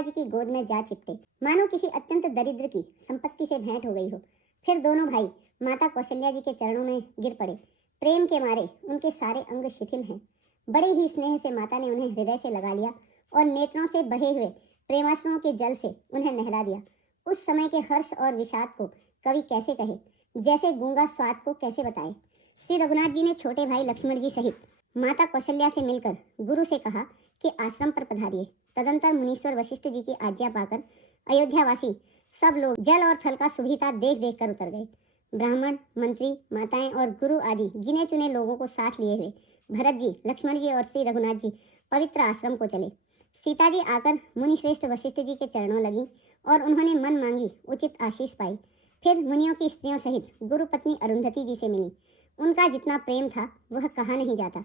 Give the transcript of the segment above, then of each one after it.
सीता जी की गोद में जा चिपटे, मानो किसी अत्यंत दरिद्र की संपत्ति से भेंट हो गई हो। फिर दोनों भाई माता कौशल्या जी के चरणों में गिर पड़े। प्रेम के मारे उनके सारे अंग शिथिल हैं। बड़े ही स्नेह से माता ने उन्हें हृदय से लगा लिया और नेत्रों से बहे हुए प्रेमाश्रुओं के जल से उन्हें नहला दिया। उस समय के हर्ष और विषाद को कवि कैसे कहे, जैसे गूंगा स्वाद को कैसे बताए। श्री रघुनाथ जी ने छोटे भाई लक्ष्मण जी सहित माता कौशल्या से मिलकर गुरु से कहा कि आश्रम पर पधारिए। तदंतर मुनीश्वर वशिष्ठ जी की आज्ञा पाकर अयोध्यावासी सब लोग जल और थल का सुविधा देख देख कर उतर गए। ब्राह्मण, मंत्री, माताएं और गुरु आदि गिने चुने लोगों को साथ लिए हुए भरत जी, लक्ष्मण जी और श्री रघुनाथ जी पवित्र आश्रम को चले। सीता जी आकर मुनिश्रेष्ठ वशिष्ठ जी के चरणों लगी और उन्होंने मन मांगी उचित आशीष पाई। फिर मुनियों की स्त्रियों सहित गुरु पत्नी अरुंधति जी से मिली। उनका जितना प्रेम था वह कहा नहीं जाता।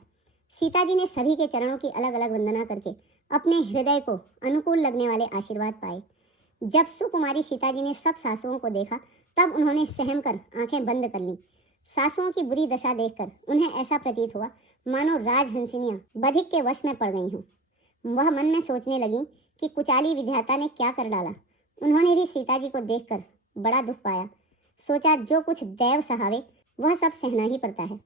सीता जी ने सभी के चरणों की अलग अलग वंदना करके अपने हृदय को अनुकूल लगने वाले आशीर्वाद पाए। जब सुकुमारी सीता जी ने सब सासुओं को देखा तब उन्होंने सहम कर आंखें बंद कर लीं। सासुओं की बुरी दशा देखकर उन्हें ऐसा प्रतीत हुआ मानो राजहंसिनियां बधिक के वश में पड़ गई हों। वह मन में सोचने लगी कि कुचाली विधाता ने क्या कर डाला। उन्होंने भी सीता जी को देखकर बड़ा दुख पाया। सोचा जो कुछ दैव सहावे वह सब सहना ही पड़ता है।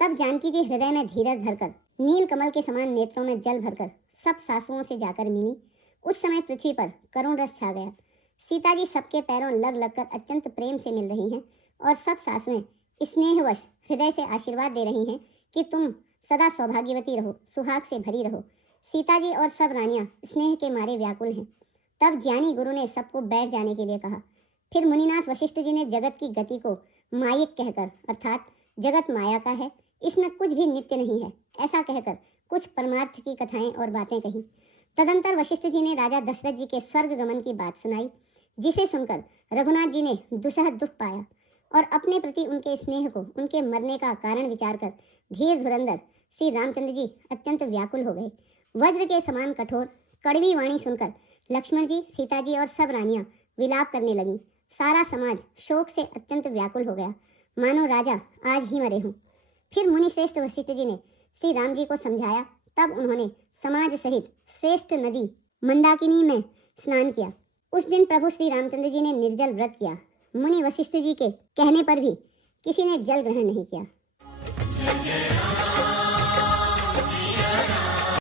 तब जानकी जी हृदय में धीरज धरकर नील कमल के समान नेत्रों में जल भरकर सब सासुओं से जाकर मिली। उस समय पृथ्वी पर करुण रस छा गया। सीता जी सबके पैरों लग लगकर अत्यंत प्रेम से मिल रही हैं और सब सासुएं स्नेहवश हृदय से आशीर्वाद दे रही हैं कि तुम सदा सौभाग्यवती रहो, सुहाग से भरी रहो। सीता जी और सब रानियां स्नेह के मारे व्याकुल हैं। तब ज्ञानी गुरु ने सबको बैठ जाने के लिए कहा। फिर मुनिनाथ वशिष्ठ जी ने जगत की गति को मायिक कहकर, अर्थात जगत माया का है, इसमें कुछ भी नित्य नहीं है, ऐसा कहकर कुछ परमार्थ की कथाएं और बातें कही। तदंतर वशिष्ठ जी ने राजा दशरथ जी के स्वर्ग गमन की बात सुनाई, जिसे सुनकर रघुनाथ जी ने दुसह दुख पाया और अपने प्रति उनके स्नेह को उनके मरने का कारण विचार कर धीर धुरंधर श्री रामचंद्र जी अत्यंत व्याकुल हो गए। वज्र के समान कठोर कड़वी वाणी सुनकर लक्ष्मण जी, सीता जी और सब रानियां विलाप करने लगी। सारा समाज शोक से अत्यंत व्याकुल हो गया, मानो राजा आज ही मरे हों। फिर मुनिश्रेष्ठ वशिष्ठ जी ने श्री राम जी को समझाया। तब उन्होंने समाज सहित श्रेष्ठ नदी मंदाकिनी में स्नान किया। उस दिन प्रभु श्री रामचंद्र जी ने निर्जल व्रत किया। मुनि वशिष्ठ जी के कहने पर भी किसी ने जल ग्रहण नहीं किया।